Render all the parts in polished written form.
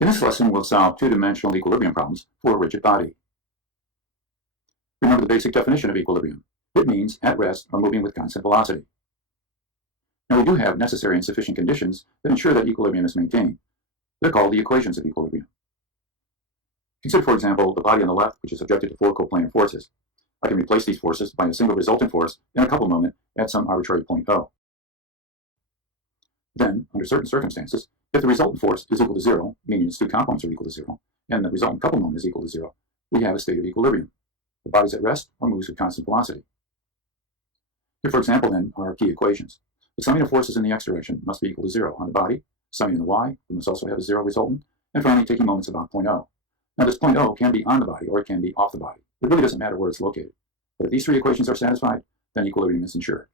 In this lesson, we'll solve two-dimensional equilibrium problems for a rigid body. Remember the basic definition of equilibrium. It means at rest or moving with constant velocity. Now, we do have necessary and sufficient conditions that ensure that equilibrium is maintained. They're called the equations of equilibrium. Consider, for example, the body on the left, which is subjected to four coplanar forces. I can replace these forces by a single resultant force in a couple moment at some arbitrary point O. Then, under certain circumstances, if the resultant force is equal to zero, meaning its two components are equal to zero, and the resultant couple moment is equal to zero, we have a state of equilibrium. The body's at rest or moves with constant velocity. Here, for example, then, are our key equations. The summing of forces in the x direction must be equal to zero on the body. Summing in the y, we must also have a zero resultant. And finally, taking moments about point O. Now, this point O can be on the body or it can be off the body. It really doesn't matter where it's located. But if these three equations are satisfied, then equilibrium is ensured.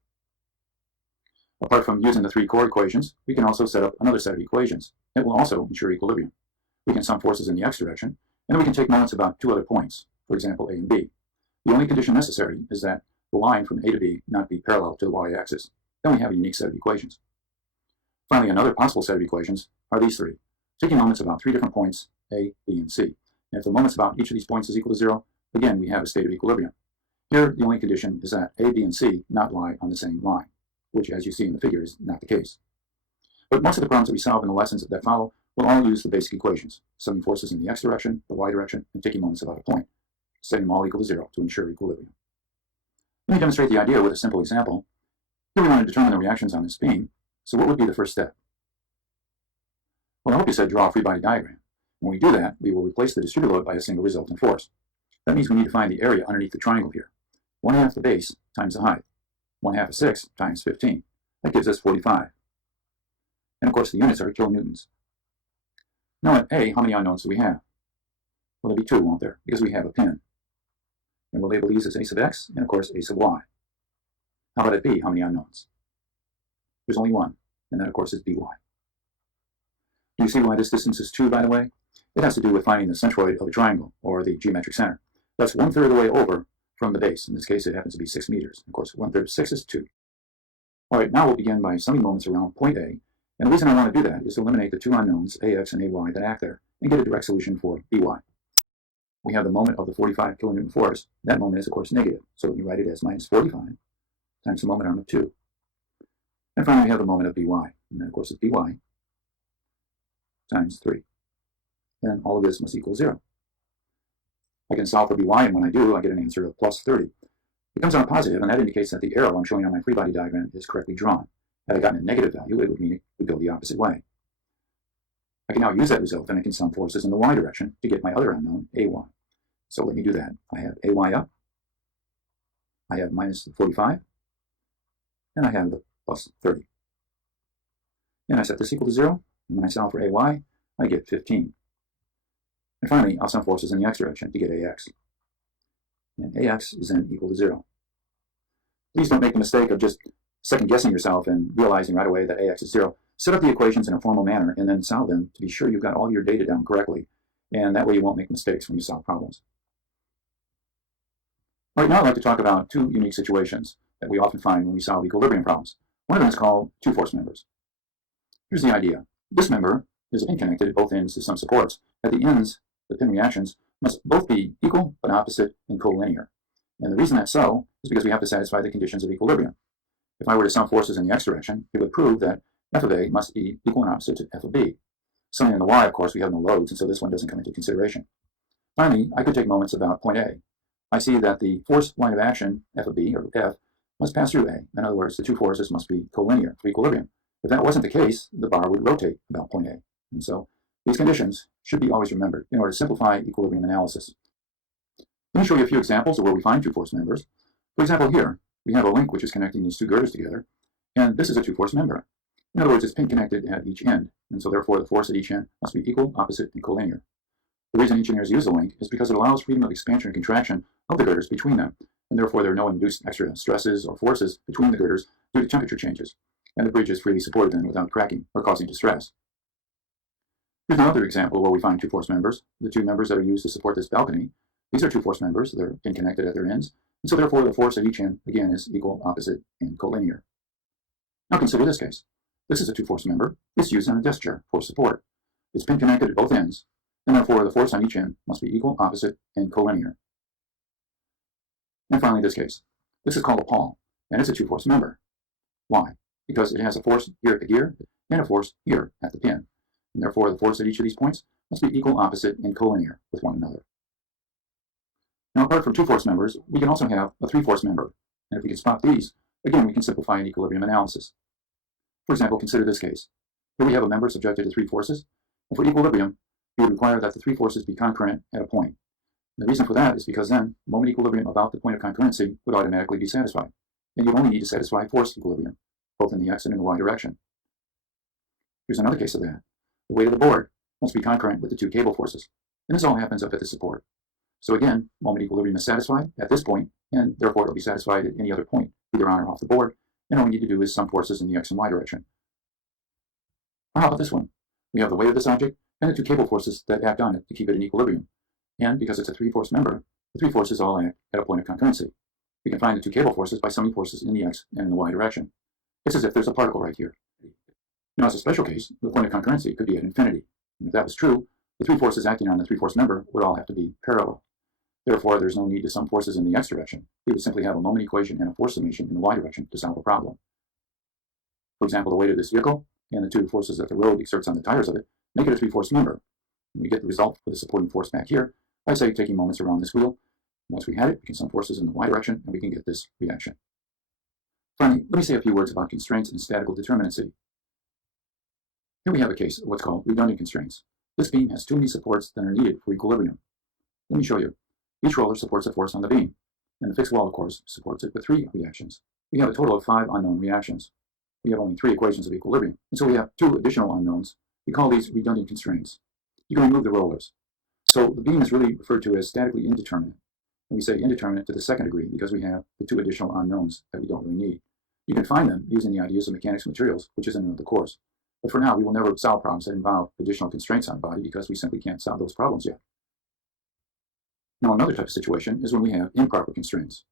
Apart from using the three core equations, we can also set up another set of equations that will also ensure equilibrium. We can sum forces in the x direction, and then we can take moments about two other points, for example, A and B. The only condition necessary is that the line from A to B not be parallel to the y-axis. Then we have a unique set of equations. Finally, another possible set of equations are these three, taking moments about three different points, A, B, and C. And if the moments about each of these points is equal to zero, again, we have a state of equilibrium. Here, the only condition is that A, B, and C not lie on the same line, which, as you see in the figure, is not the case. But most of the problems that we solve in the lessons that follow will all use the basic equations, summing forces in the x direction, the y direction, and taking moments about a point, setting them all equal to zero to ensure equilibrium. Let me demonstrate the idea with a simple example. Here we want to determine the reactions on this beam, so what would be the first step? Well, I hope you said draw a free body diagram. When we do that, we will replace the distributed load by a single resultant force. That means we need to find the area underneath the triangle here. 1/2 the base times the height. 1/2 of 6 times 15. That gives us 45. And of course, the units are kilonewtons. Now at A, how many unknowns do we have? Well, there'll be two, won't there? Because we have a pin. And we'll label these as a sub x and, of course, a sub y. How about at B, how many unknowns? There's only one, and that, of course, is by. Do you see why this distance is 2, by the way? It has to do with finding the centroid of a triangle, or the geometric center. That's 1/3 of the way over from the base. In this case, it happens to be 6 meters. Of course, 1/3 of 6 is 2. All right, now we'll begin by summing moments around point A. And the reason I want to do that is to eliminate the two unknowns, AX and AY, that act there, and get a direct solution for BY. We have the moment of the 45 kilonewton force. That moment is, of course, negative. So let me write it as minus 45 times the moment arm of 2. And finally, we have the moment of BY. And then, of course, it's BY times 3. And all of this must equal 0. I can solve for BY, and when I do, I get an answer of plus 30. It comes out positive, and that indicates that the arrow I'm showing on my free body diagram is correctly drawn. Had I gotten a negative value, it would mean it would go the opposite way. I can now use that result, and I can sum forces in the y direction to get my other unknown, AY. So let me do that. I have AY up, I have minus 45, and I have the plus 30. And I set this equal to 0, and when I solve for AY, I get 15. And finally, I'll sum forces in the x direction to get AX. And AX is then equal to 0. Please don't make the mistake of just second-guessing yourself and realizing right away that AX is 0. Set up the equations in a formal manner and then solve them to be sure you've got all your data down correctly. And that way you won't make mistakes when you solve problems. All right, now I'd like to talk about two unique situations that we often find when we solve equilibrium problems. One of them is called two-force members. Here's the idea. This member is a pin connected at both ends to some supports. At the ends, the pin reactions must both be equal but opposite and colinear. And the reason that's so is because we have to satisfy the conditions of equilibrium. If I were to sum forces in the x direction, it would prove that f of A must be equal and opposite to f of B. Summing in the y, of course, we have no loads, and so this one doesn't come into consideration. Finally, I could take moments about point A. I see that the force line of action, f of B, or F, must pass through A. In other words, the two forces must be colinear for equilibrium. If that wasn't the case, the bar would rotate about point A. And so these conditions should be always remembered in order to simplify equilibrium analysis. Let me show you a few examples of where we find two-force members. For example, here, we have a link which is connecting these two girders together, and this is a two-force member. In other words, it's pin connected at each end, and so therefore the force at each end must be equal, opposite, and colinear. The reason engineers use the link is because it allows freedom of expansion and contraction of the girders between them, and therefore there are no induced extra stresses or forces between the girders due to temperature changes, and the bridge is freely supported then without cracking or causing distress. Here's another example where we find two-force members. The two members that are used to support this balcony, these are two-force members. They're pin connected at their ends, and so therefore the force at each end, again, is equal, opposite, and colinear. Now consider this case. This is a two-force member. It's used on a desk chair for support. It's pin connected at both ends, and therefore the force on each end must be equal, opposite, and colinear. And finally, this case. This is called a pawl, and it's a two-force member. Why? Because it has a force here at the gear and a force here at the pin, and therefore the force at each of these points must be equal, opposite, and colinear with one another. Now, apart from two-force members, we can also have a three-force member, and if we can spot these, again, we can simplify an equilibrium analysis. For example, consider this case. Here we have a member subjected to three forces, and for equilibrium, we would require that the three forces be concurrent at a point. And the reason for that is because then moment equilibrium about the point of concurrency would automatically be satisfied, and you only need to satisfy force equilibrium, both in the x and in the y direction. Here's another case of that. The weight of the board must be concurrent with the two cable forces, and this all happens up at the support. So again, moment equilibrium is satisfied at this point, and therefore it will be satisfied at any other point, either on or off the board, and all we need to do is sum forces in the x and y direction. Or how about this one? We have the weight of this object and the two cable forces that act on it to keep it in equilibrium. And because it's a three-force member, the three forces all act at a point of concurrency. We can find the two cable forces by summing forces in the x and in the y direction. It's as if there's a particle right here. Now, as a special case, the point of concurrency could be at infinity. And if that was true, the three forces acting on the three-force member would all have to be parallel. Therefore, there's no need to sum forces in the x direction. We would simply have a moment equation and a force summation in the y direction to solve a problem. For example, the weight of this vehicle and the two forces that the road exerts on the tires of it make it a three-force member. And we get the result for the supporting force back here by, say, taking moments around this wheel. Once we had it, we can sum forces in the y direction, and we can get this reaction. Finally, let me say a few words about constraints and statical determinacy. Here we have a case of what's called redundant constraints. This beam has too many supports that are needed for equilibrium. Let me show you. Each roller supports a force on the beam, and the fixed wall, of course, supports it with three reactions. We have a total of 5 unknown reactions. We have only 3 equations of equilibrium, and so we have 2 additional unknowns. We call these redundant constraints. You can remove the rollers. So the beam is really referred to as statically indeterminate. And we say indeterminate to the second degree because we have the 2 additional unknowns that we don't really need. You can find them using the ideas of mechanics of materials, which is in another course. But for now, we will never solve problems that involve additional constraints on a body because we simply can't solve those problems yet. Now, another type of situation is when we have improper constraints.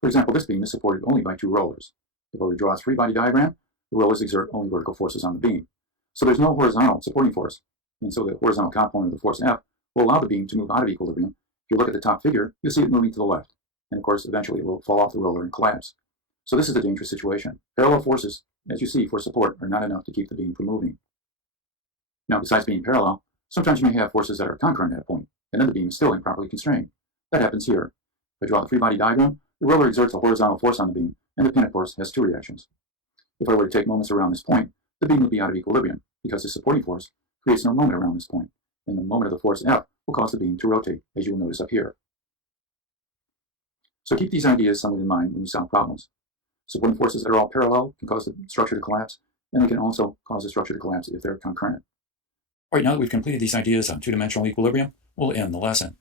For example, this beam is supported only by 2 rollers. If I were to draw a free-body diagram, the rollers exert only vertical forces on the beam. So there's no horizontal supporting force, and so the horizontal component of the force F will allow the beam to move out of equilibrium. If you look at the top figure, you'll see it moving to the left, and of course, eventually it will fall off the roller and collapse. So this is a dangerous situation. Parallel forces, as you see, for support are not enough to keep the beam from moving. Now, besides being parallel, sometimes you may have forces that are concurrent at a point, and then the beam is still improperly constrained. That happens here. If I draw the free-body diagram, the roller exerts a horizontal force on the beam, and the pin, of course, has 2 reactions. If I were to take moments around this point, the beam would be out of equilibrium, because the supporting force creates no moment around this point, and the moment of the force F will cause the beam to rotate, as you will notice up here. So keep these ideas somewhat in mind when you solve problems. Supporting forces that are all parallel can cause the structure to collapse, and they can also cause the structure to collapse if they're concurrent. All right, now that we've completed these ideas on two-dimensional equilibrium, we'll end the lesson.